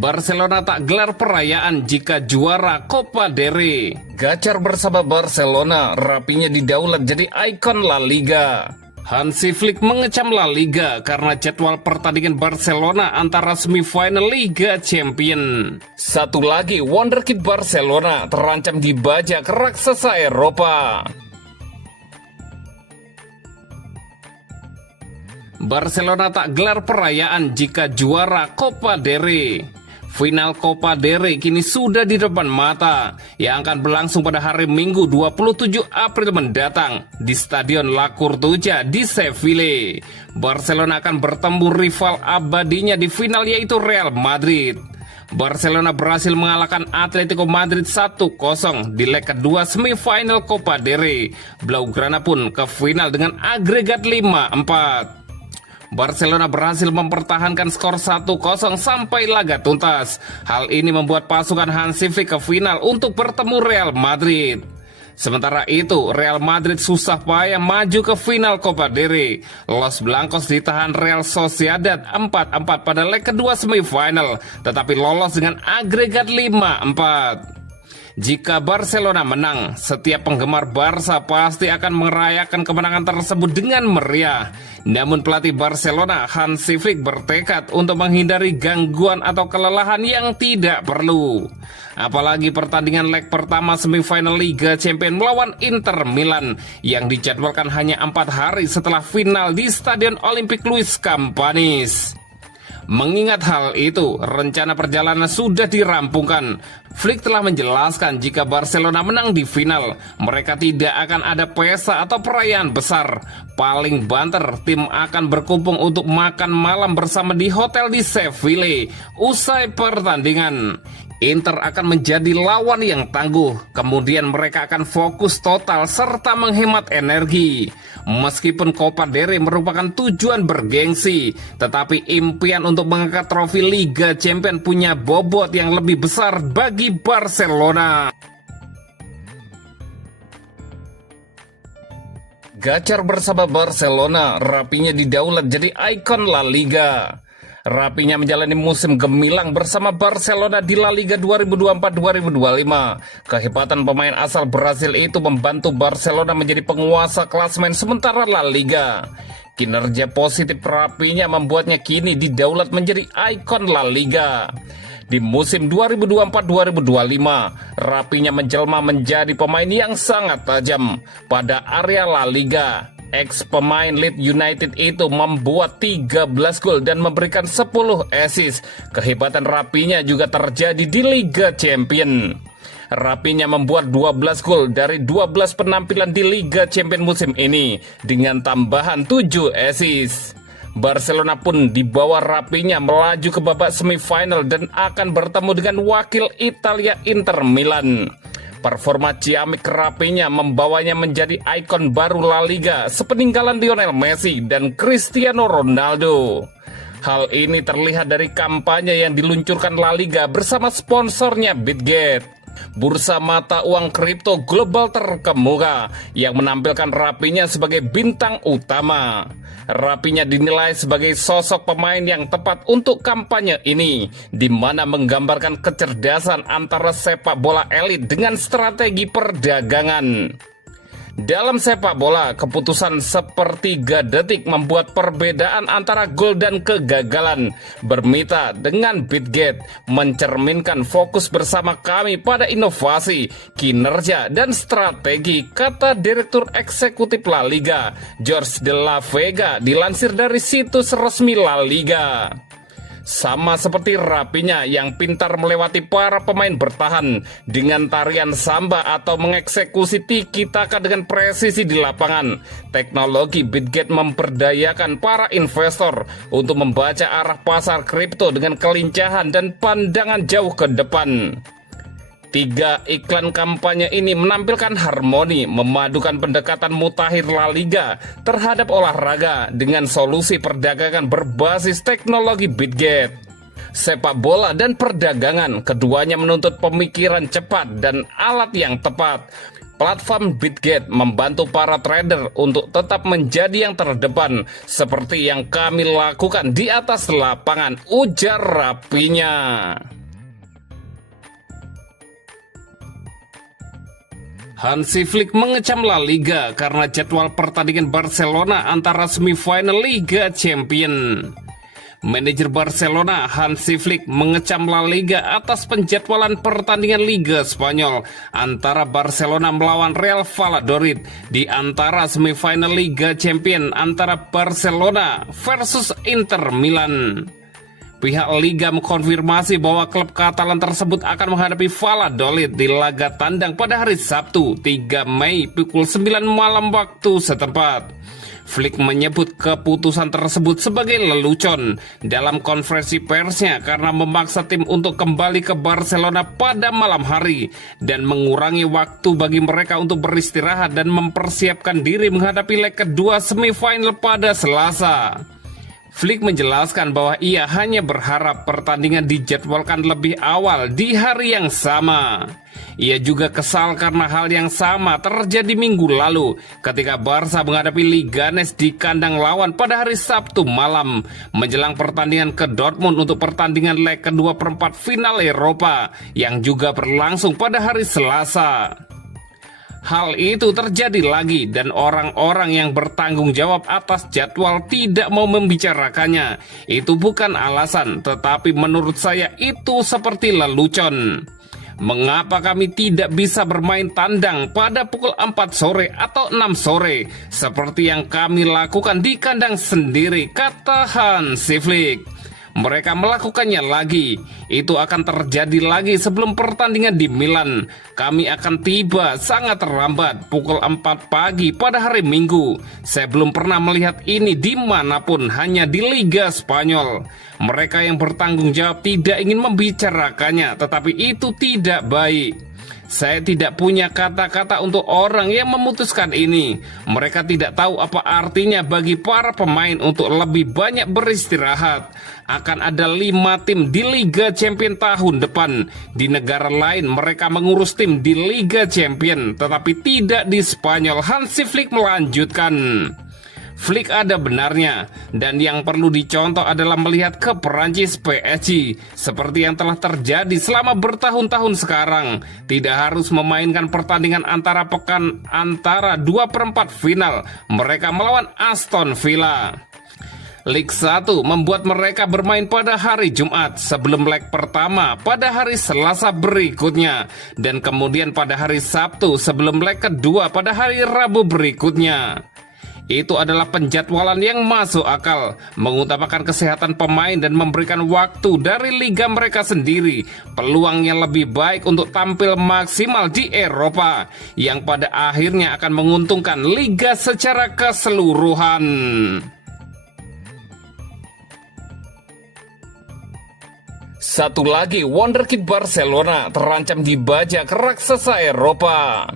Barcelona tak gelar perayaan jika juara Copa del Rey. Gacor bersama Barcelona, Rapinya didaulat jadi ikon La Liga. Hansi Flick mengecam La Liga karena jadwal pertandingan Barcelona antara semifinal Liga Champion. Satu lagi, wonderkid Barcelona terancam dibajak raksasa Eropa. Barcelona tak gelar perayaan jika juara Copa del Rey. Final Copa del Rey kini sudah di depan mata, yang akan berlangsung pada hari Minggu 27 April mendatang di Stadion La Coruña di Sevilla. Barcelona akan bertemu rival abadinya di final, yaitu Real Madrid. Barcelona berhasil mengalahkan Atletico Madrid 1-0 di leg kedua semifinal Copa del Rey. Blaugrana pun ke final dengan agregat 5-4. Barcelona berhasil mempertahankan skor 1-0 sampai laga tuntas. Hal ini membuat pasukan Hansi Flick ke final untuk bertemu Real Madrid. Sementara itu, Real Madrid susah payah maju ke final Copa del Rey. Los Blancos ditahan Real Sociedad 4-4 pada leg kedua semifinal, tetapi lolos dengan agregat 5-4. Jika Barcelona menang, setiap penggemar Barca pasti akan merayakan kemenangan tersebut dengan meriah. Namun pelatih Barcelona, Hansi Flick, bertekad untuk menghindari gangguan atau kelelahan yang tidak perlu. Apalagi pertandingan leg pertama semifinal Liga Champions melawan Inter Milan yang dijadwalkan hanya 4 hari setelah final di Stadion Olympic Luis Campanis. Mengingat hal itu, rencana perjalanan sudah dirampungkan. Flick telah menjelaskan jika Barcelona menang di final, mereka tidak akan ada pesta atau perayaan besar. Paling banter, tim akan berkumpul untuk makan malam bersama di hotel di Sevilla. Usai pertandingan, Inter akan menjadi lawan yang tangguh, kemudian mereka akan fokus total serta menghemat energi. Meskipun Copa del Rey merupakan tujuan bergengsi, tetapi impian untuk mengangkat trofi Liga Champions punya bobot yang lebih besar bagi Barcelona. Gacor bersama Barcelona, Rapinya didaulat jadi ikon La Liga. Rapinya menjalani musim gemilang bersama Barcelona di La Liga 2024-2025. Kehebatan pemain asal Brasil itu membantu Barcelona menjadi penguasa klasemen sementara La Liga. Kinerja positif Rapinya membuatnya kini didaulat menjadi ikon La Liga. Di musim 2024-2025, Rapinya menjelma menjadi pemain yang sangat tajam pada area La Liga. Ex pemain Leeds United itu membuat 13 gol dan memberikan 10 assist. Kehebatan Rapinya juga terjadi di Liga Champions. Rapinya membuat 12 gol dari 12 penampilan di Liga Champions musim ini dengan tambahan 7 assist. Barcelona pun di bawah Rapinya melaju ke babak semifinal dan akan bertemu dengan wakil Italia Inter Milan. Performa ciamik Rapinya membawanya menjadi ikon baru La Liga sepeninggalan Lionel Messi dan Cristiano Ronaldo. Hal ini terlihat dari kampanye yang diluncurkan La Liga bersama sponsornya Bitget, bursa mata uang kripto global terkemuka yang menampilkan Rapinya sebagai bintang utama. Rapinya dinilai sebagai sosok pemain yang tepat untuk kampanye ini, di mana menggambarkan kecerdasan antara sepak bola elit dengan strategi perdagangan. Dalam sepak bola, keputusan sepertiga detik membuat perbedaan antara gol dan kegagalan. Bermitra dengan Bitget mencerminkan fokus bersama kami pada inovasi, kinerja, dan strategi, kata Direktur Eksekutif La Liga, Jorge de la Vega, dilansir dari situs resmi La Liga. Sama seperti Rapinya yang pintar melewati para pemain bertahan dengan tarian samba atau mengeksekusi tiki-taka dengan presisi di lapangan, teknologi Bitget memperdayakan para investor untuk membaca arah pasar kripto dengan kelincahan dan pandangan jauh ke depan. 3 iklan kampanye ini menampilkan harmoni memadukan pendekatan mutakhir La Liga terhadap olahraga dengan solusi perdagangan berbasis teknologi Bitget. Sepak bola dan perdagangan, keduanya menuntut pemikiran cepat dan alat yang tepat. platform Bitget membantu para trader untuk tetap menjadi yang terdepan seperti yang kami lakukan di atas lapangan, ujar rapinya. Hansi Flick mengecam La Liga karena jadwal pertandingan Barcelona antara semifinal Liga Champion. Manajer Barcelona Hansi Flick mengecam La Liga atas penjadwalan pertandingan Liga Spanyol antara Barcelona melawan Real Valladolid di antara semifinal Liga Champion antara Barcelona versus Inter Milan. Pihak Liga mengkonfirmasi bahwa klub Katalan tersebut akan menghadapi Valladolid di laga tandang pada hari Sabtu 3 Mei pukul 9 malam waktu setempat. Flick menyebut keputusan tersebut sebagai lelucon dalam konferensi persnya karena memaksa tim untuk kembali ke Barcelona pada malam hari dan mengurangi waktu bagi mereka untuk beristirahat dan mempersiapkan diri menghadapi leg kedua semifinal pada Selasa. Flick menjelaskan bahwa ia hanya berharap pertandingan dijadwalkan lebih awal di hari yang sama. Ia juga kesal karena hal yang sama terjadi minggu lalu ketika Barca menghadapi Leganes di kandang lawan pada hari Sabtu malam menjelang pertandingan ke Dortmund untuk pertandingan leg kedua perempat final Eropa yang juga berlangsung pada hari Selasa. Hal itu terjadi lagi dan orang-orang yang bertanggung jawab atas jadwal tidak mau membicarakannya. Itu bukan alasan, tetapi menurut saya itu seperti lelucon. Mengapa kami tidak bisa bermain tandang pada pukul 4 sore atau 6 sore seperti yang kami lakukan di kandang sendiri, kata Hansi Flick. Mereka melakukannya lagi. Itu akan terjadi lagi sebelum pertandingan di Milan. Kami akan tiba sangat terlambat pukul 4 pagi pada hari Minggu. Saya belum pernah melihat ini dimanapun, hanya di Liga Spanyol. Mereka yang bertanggung jawab tidak ingin membicarakannya, tetapi itu tidak baik. Saya tidak punya kata-kata untuk orang yang memutuskan ini. Mereka tidak tahu apa artinya bagi para pemain untuk lebih banyak beristirahat. Akan ada 5 tim di Liga Champion tahun depan. Di negara lain mereka mengurus tim di Liga Champion, tetapi tidak di Spanyol. Hansi Flick melanjutkan. Flick ada benarnya, dan yang perlu dicontoh adalah melihat ke Perancis PSG, seperti yang telah terjadi selama bertahun-tahun sekarang. Tidak harus memainkan pertandingan antara pekan antara 2/4 final, mereka melawan Aston Villa. Liga 1 membuat mereka bermain pada hari Jumat sebelum leg pertama pada hari Selasa berikutnya, dan kemudian pada hari Sabtu sebelum leg kedua pada hari Rabu berikutnya. Itu adalah penjadwalan yang masuk akal, mengutamakan kesehatan pemain dan memberikan waktu dari liga mereka sendiri peluang yang lebih baik untuk tampil maksimal di Eropa, yang pada akhirnya akan menguntungkan liga secara keseluruhan. Satu lagi, wonderkid Barcelona terancam dibajak raksasa Eropa.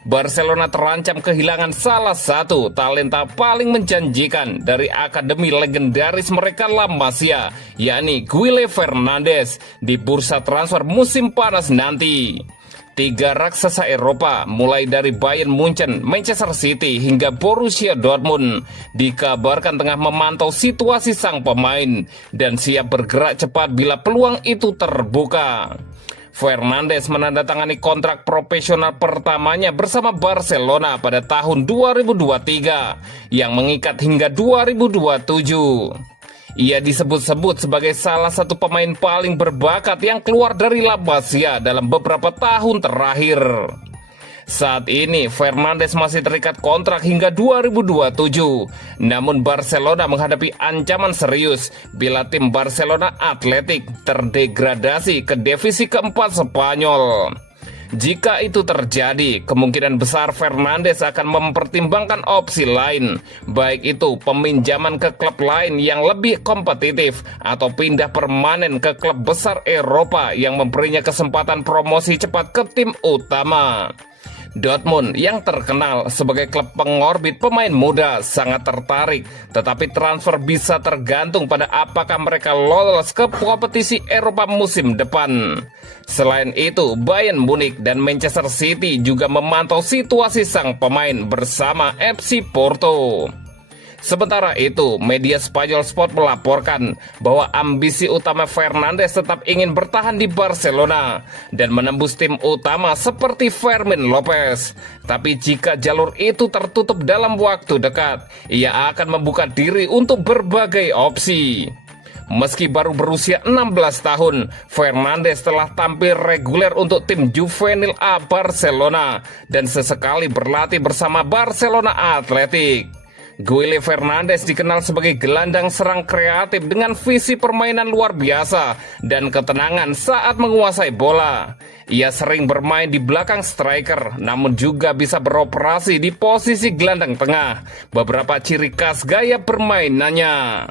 Barcelona terancam kehilangan salah satu talenta paling menjanjikan dari akademi legendaris mereka La Masia, yakni Guille Fernandes, di bursa transfer musim panas nanti. 3 raksasa Eropa, mulai dari Bayern Munchen, Manchester City, hingga Borussia Dortmund, dikabarkan tengah memantau situasi sang pemain dan siap bergerak cepat bila peluang itu terbuka. Fernandes menandatangani kontrak profesional pertamanya bersama Barcelona pada tahun 2023 yang mengikat hingga 2027. Ia disebut-sebut sebagai salah satu pemain paling berbakat yang keluar dari La Masia dalam beberapa tahun terakhir. Saat ini Fernandes masih terikat kontrak hingga 2027. Namun Barcelona menghadapi ancaman serius bila tim Barcelona Athletic terdegradasi ke divisi keempat Spanyol. Jika itu terjadi, kemungkinan besar Fernandes akan mempertimbangkan opsi lain, baik itu peminjaman ke klub lain yang lebih kompetitif atau pindah permanen ke klub besar Eropa yang memberinya kesempatan promosi cepat ke tim utama. Dortmund yang terkenal sebagai klub pengorbit pemain muda sangat tertarik, tetapi transfer bisa tergantung pada apakah mereka lolos ke kompetisi Eropa musim depan. Selain itu, Bayern Munich dan Manchester City juga memantau situasi sang pemain bersama FC Porto. Sementara itu, media Spanyol Sport melaporkan bahwa ambisi utama Fernandes tetap ingin bertahan di Barcelona dan menembus tim utama seperti Fermin Lopez. Tapi jika jalur itu tertutup dalam waktu dekat, ia akan membuka diri untuk berbagai opsi. Meski baru berusia 16 tahun, Fernandes telah tampil reguler untuk tim Juvenil A Barcelona dan sesekali berlatih bersama Barcelona Athletic. Guile Fernandes dikenal sebagai gelandang serang kreatif dengan visi permainan luar biasa dan ketenangan saat menguasai bola. Ia sering bermain di belakang striker, namun juga bisa beroperasi di posisi gelandang tengah. Beberapa ciri khas gaya permainannya: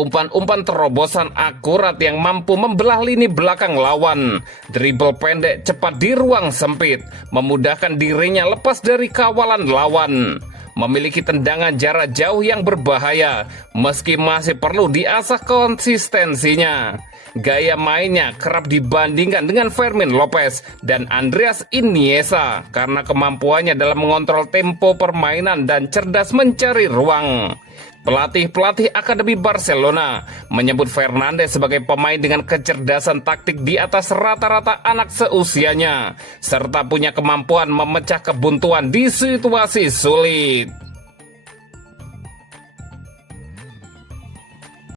umpan-umpan terobosan akurat yang mampu membelah lini belakang lawan, dribble pendek cepat di ruang sempit, memudahkan dirinya lepas dari kawalan lawan, memiliki tendangan jarak jauh yang berbahaya, meski masih perlu diasah konsistensinya. Gaya mainnya kerap dibandingkan dengan Fermin Lopez dan Andreas Iniesta karena kemampuannya dalam mengontrol tempo permainan dan cerdas mencari ruang. Pelatih Akademi Barcelona menyebut Fernandes sebagai pemain dengan kecerdasan taktik di atas rata-rata anak seusianya, serta punya kemampuan memecah kebuntuan di situasi sulit.